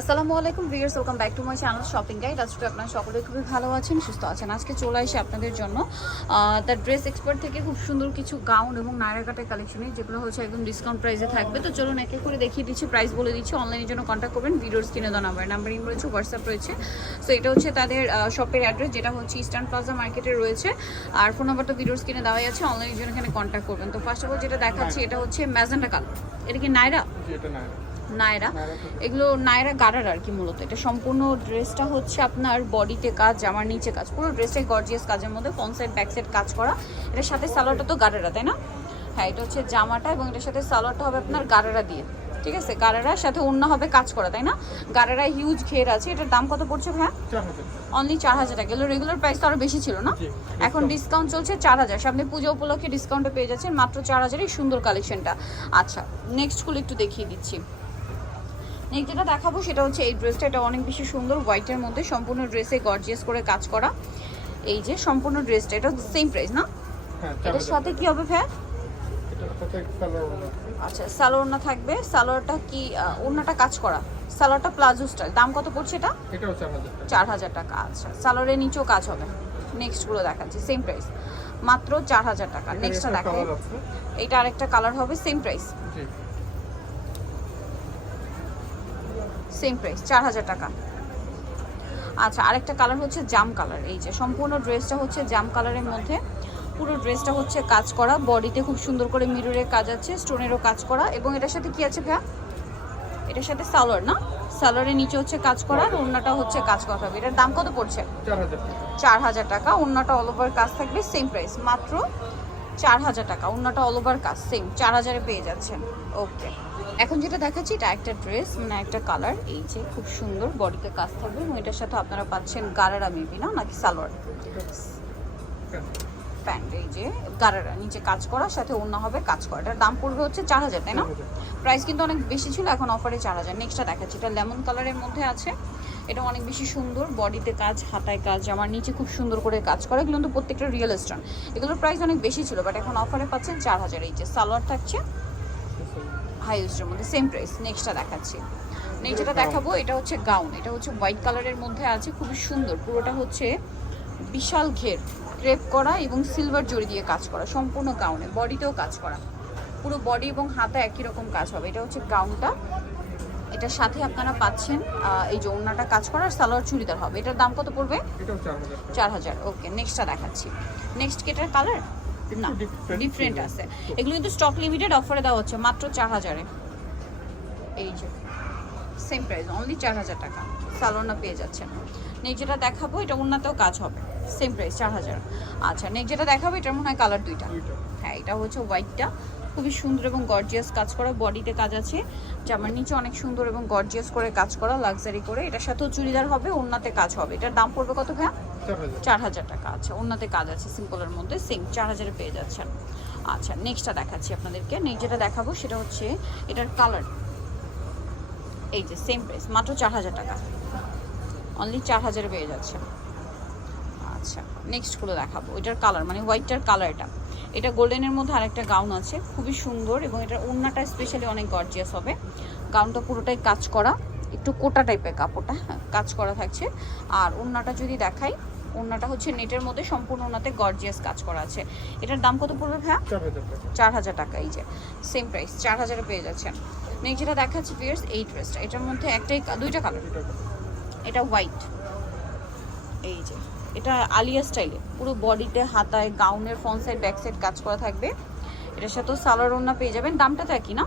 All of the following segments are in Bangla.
আসসালামু আলাইকুম viewers welcome back to my channel shopping guide. আজকে আপনারা সকলে খুবই ভালো আছেন সুস্থ আছেন। আজকে চলে আসে আপনাদের জন্য দ্য ড্রেস এক্সপার্ট থেকে খুব সুন্দর কিছু গাউন এবং নায়রা কাটের কালেকশনে যেগুলো হচ্ছে একদম ডিসকাউন্ট প্রাইসে থাকবে। তো চলুন এক এক করে দেখিয়ে দিচ্ছি প্রাইস বলে দিচ্ছি অনলাইনের জন্য কন্ট্যাক্ট করবেন ভিডিওর স্ক্রিনে দেওয়া নাম্বার নাম্বারিং রয়েছে হোয়াটসঅ্যাপ রয়েছে। সো এটা হচ্ছে তাদের শপের অ্যাড্রেস যেটা হচ্ছে ইস্টার্ন প্লাজা মার্কেটে রয়েছে। আর ফোন নাম্বার তো ভিডিওর স্ক্রিনে দেওয়াই আছে অনলাইনের জন্য এখানে কন্ট্যাক্ট করবেন। তো ফার্স্ট অফ অল যেটা দেখাচ্ছি এটা হচ্ছে ম্যাজেন্ডা কালার এটা কি নায়রা? এটা নায়রা। এগুলো নায়রা গাড়ার আর কি মূলত। এটা সম্পূর্ণ ড্রেসটা হচ্ছে আপনার বডিতে কাজ জামার নিচে কাজ। পুরো ড্রেসটাই গর্জিয়াস কাজের মধ্যে ফ্রন্ট সাইড ব্যাক সাইড কাজ করা। এটার সাথে সালোয়ারটা তো গাড়ারা তাই না? হ্যাঁ এটা হচ্ছে জামাটা এবং এটার সাথে সালোয়ারটা হবে আপনার গাড়ারা দিয়ে। ঠিক আছে? গাড়ারার সাথে অন্য হবে কাজ করা তাই না? গাড়ারা হিউজ ঘের আছে। এটার দাম কত পড়ছে ভাইয়া? অনলি চার হাজার টাকা। এগুলো রেগুলার প্রাইস তো আরও বেশি ছিল না? এখন ডিসকাউন্ট চলছে চার হাজার। সামনে পুজো উপলক্ষে ডিসকাউন্টে পেয়ে যাচ্ছেন মাত্র চার হাজারই সুন্দর কালেকশনটা আচ্ছা নেক্সটগুলো একটু দেখিয়ে দিচ্ছি। নেক্সট যেটা দেখাবো সেটা হচ্ছে এই ড্রেসটা এটা অনেক বেশি সুন্দর হোয়াইটের মধ্যে সম্পূর্ণ ড্রেসে গর্জিয়াস করে কাজ করা। এই যে সম্পূর্ণ ড্রেসটা এটা সেম প্রাইস না? হ্যাঁ এটার সাথে কি হবে ভ্যা আচ্ছা সালোয়ারটা থাকবে। সালোয়ারটা কি আহ, ওড়নাটা কাজ করা? সালোয়ারটা প্লাজো স্টাইল দাম কত পড়ছে এটা? চার হাজার টাকা। আচ্ছা। সালোয়ারের নিচেও কাজ হবে। নেক্সটগুলো দেখাচ্ছি সেম প্রাইস মাত্র চার হাজার টাকা। নেক্সটটা দেখাই। এইটা আরেকটা কালার হবে সেম প্রাইস সেম প্রাইস চার হাজার টাকা। আচ্ছা আরেকটা কালার হচ্ছে জাম কালার এই যে সম্পূর্ণ ড্রেসটা হচ্ছে জাম কালারের মধ্যে। পুরো ড্রেসটা হচ্ছে কাজ করা বডিতে খুব সুন্দর করে মিররের কাজ আছে স্টোনেরও কাজ করা। এবং এটার সাথে কি আছে ভাইয়া? এটার সাথে সালোয়ার না? সালোয়ারের নিচে হচ্ছে কাজ করা আর অন্যটা হচ্ছে কাজ করা হবে এটার দাম কত পড়ছে? চার হাজার টাকা। চার হাজার টাকা অন্যটা অল ওভার কাজ থাকবে সেম প্রাইস মাত্র চার হাজার টাকা। অন্যটা অল ওভার কাজ সেম চার হাজারে পেয়ে যাচ্ছেন। ওকে এখন যেটা দেখাচ্ছি এটা একটা ড্রেস মানে একটা কালার এই যে খুব সুন্দর বডিতে কাজ থাকবে এবং এটার সাথে আপনারা পাচ্ছেন গারারা মেবি না? নাকি সালোয়ার? প্যান্ট এই যে গারারা নিচে কাজ করা সাথে অন্য হবে কাজ করা। এটার দাম পড়বে হচ্ছে চার হাজার তাই না? প্রাইস কিন্তু অনেক বেশি ছিল এখন অফারে চার হাজার। নেক্সটটা দেখাচ্ছি এটা লেমন কালারের মধ্যে আছে। এটা অনেক বেশি সুন্দর, বডিতে কাজ, হাতায় কাজ আমার নিচে খুব সুন্দর করে কাজ করে। এগুলো কিন্তু প্রত্যেকটা রিয়েল স্টোন এগুলোর প্রাইস অনেক বেশি ছিল বাট এখন অফারে পাচ্ছেন চার হাজার। এই যে সালোয়ার থাকছে হাই ইউজের মধ্যে সেম প্রাইস নেক্সটটা দেখাচ্ছি। নেক্সট যেটা দেখাবো, এটা হচ্ছে গাউন এটা হচ্ছে হোয়াইট কালারের মধ্যে আছে, খুবই সুন্দর। পুরোটা হচ্ছে বিশাল ঘের ক্রেপ করা এবং সিলভার জড়ি দিয়ে কাজ করা, সম্পূর্ণ গাউনে বডিতেও কাজ করা। পুরো বডি এবং হাতে একই রকম কাজ হবে। এটা হচ্ছে গাউনটা এটার সাথে আপনারা পাচ্ছেন এই যে ওড়নাটা কাজ করা আর সালোয়ার চুড়িদার হবে। এটার দাম কত পড়বে? চার হাজার। ওকে নেক্সটটা দেখাচ্ছি। নেক্সট কি এটার কালার না ডিফারেন্ট আছে। এগুলো কিন্তু স্টক লিমিটেড অফারে দেওয়া হচ্ছে মাত্র চার হাজারে। এই যে সেম প্রাইস অনলি চার হাজার টাকা। সালোনা পেয়ে যাচ্ছেন। নেক্সট যেটা দেখাবো এটা অন্যতেও কাজ হবে। সেম প্রাইস চার হাজার। আচ্ছা নেক্সট যেটা দেখাবো এটার মনে হয় কালার দুইটা। হ্যাঁ এটা হচ্ছে হোয়াইটটা খুবই সুন্দর এবং গর্জিয়াস কাজ করা বডিতে কাজ আছে। জামার নিচে অনেক সুন্দর এবং গর্জিয়াস করে কাজ করা লাক্সারি করে। এটার সাথেও চুড়িদার হবে ওন্নাতে কাজ হবে। এটার দাম পড়বে কত ভাইয়া? চার হাজার। টাকা আচ্ছা ওন্নাতে কাজ আছে সিম্পলের মধ্যে। সেম চার হাজারে পেয়ে যাচ্ছেন। আচ্ছা নেক্সটটা দেখাচ্ছি আপনাদেরকে। নেক্সট যেটা দেখাবো সেটা হচ্ছে এটার কালার এই যে সেম প্রাইস মাত্র চার হাজার টাকা। অনলি চার হাজারে পেয়ে যাচ্ছে আচ্ছা নেক্সটগুলো দেখাবো। এটার কালার মানে হোয়াইটটার কালার এটা। এটা গোল্ডেনের মধ্যে আরেকটা গাউন আছে খুবই সুন্দর এবং এটার ওড়নাটা স্পেশালি অনেক গর্জিয়াস হবে। গাউনটা পুরোটাই কাজ করা একটু কোটা টাইপের কাপড়টা হ্যাঁ, কাজ করা থাকছে। আর ওড়নাটা যদি দেখাই ওড়নাটা হচ্ছে নেটের মধ্যে সম্পূর্ণ ওনাতে গর্জিয়াস কাজ করা আছে। এটার দাম কত পড়বে ভাইয়া? চার হাজার টাকা। এই যে সেম প্রাইস চার হাজারে পেয়ে যাচ্ছেন। নেক্সট যেটা দেখাচ্ছি ফিয়ার্স এই ড্রেসটা এটার মধ্যে একটাই দুইটা কালার এটা হোয়াইট এই যে এটা আলিয়া স্টাইলে। পুরো বডিতে হাতায় গাউনের ফ্রন্ট সাইড ব্যাক সাইড কাজ করা থাকবে। এটার সাথেও সালোয়ার ওড়না পেয়ে যাবেন। দামটা তো একই না?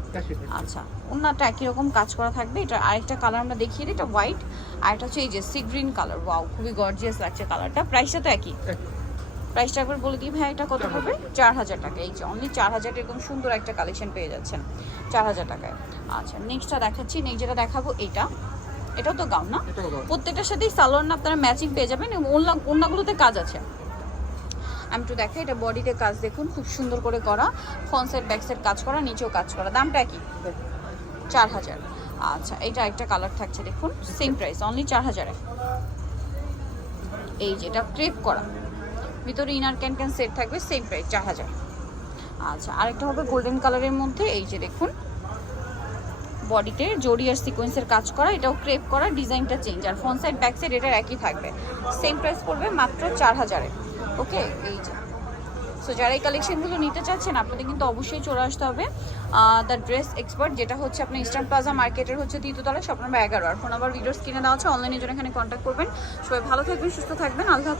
আচ্ছা ওড়নাটা একই রকম কাজ করা থাকবে। এটা আরেকটা কালার আমরা দেখিয়ে দিই এটা হোয়াইট আর এটা হচ্ছে এই যে সি গ্রিন কালার ওয়াও খুবই গর্জিয়াস লাগছে কালারটা প্রাইসটা তো একই। একই। প্রাইসটা একবার বলে দিই ভাই এটা কত হবে? চার হাজার। টাকা। এই যে অনলি চার হাজার এরকম সুন্দর একটা কালেকশন পেয়ে যাচ্ছেন। চার হাজার টাকায়। আচ্ছা নেক্সটটা দেখাচ্ছি। নেক্সট যেটা দেখাবো এটা। এটাও তো গাউন না? প্রত্যেকটার সাথেই সালোয়ার না আপনারা ম্যাচিং পেয়ে যাবেন এবং ওড়না কাজ আছে। আমি একটু দেখাই এটা বডিতে কাজ দেখুন খুব সুন্দর করে করা। ফ্রন্ট সাইড ব্যাক সাইড কাজ করা নিচেও কাজ করা। দামটা কি চার হাজার। আচ্ছা এটা একটা কালার থাকছে দেখুন সেম প্রাইস অনলি চার হাজারে। এই যে এটা ক্রেপ করা। ভিতরে ইনার ক্যান ক্যান সেট থাকবে সেম প্রাইস চার হাজার। আচ্ছা আরেকটা হবে গোল্ডেন কালারের মধ্যে এই যে দেখুন বডিতে জড়ি আর সিকোয়েন্সের কাজ করা, এটাও ক্রেপ করা, ডিজাইনটা চেঞ্জ আর ফ্রন্ট সাইড ব্যাক সাইড এটার একই থাকবে। সেম প্রাইস পড়বে মাত্র চার হাজারে। ওকে এই যে। সো যারা এই কালেকশনগুলো নিতে চাচ্ছেন, আপনাদের কিন্তু অবশ্যই চলে আসতে হবে। দ্য ড্রেস এক্সপার্ট যেটা হচ্ছে আপনার ইস্টার্ন প্লাজা মার্কেটের হচ্ছে দ্বিতীয়তলা শপ নাম্বার এগারো। আর ফোন নাম্বার ভিডিওস কিনে দেওয়া হচ্ছে অনলাইনের জন্য এখানে কন্ট্যাক্ট করবেন। সবাই ভালো থাকবেন, সুস্থ থাকবেন। আল্লাহ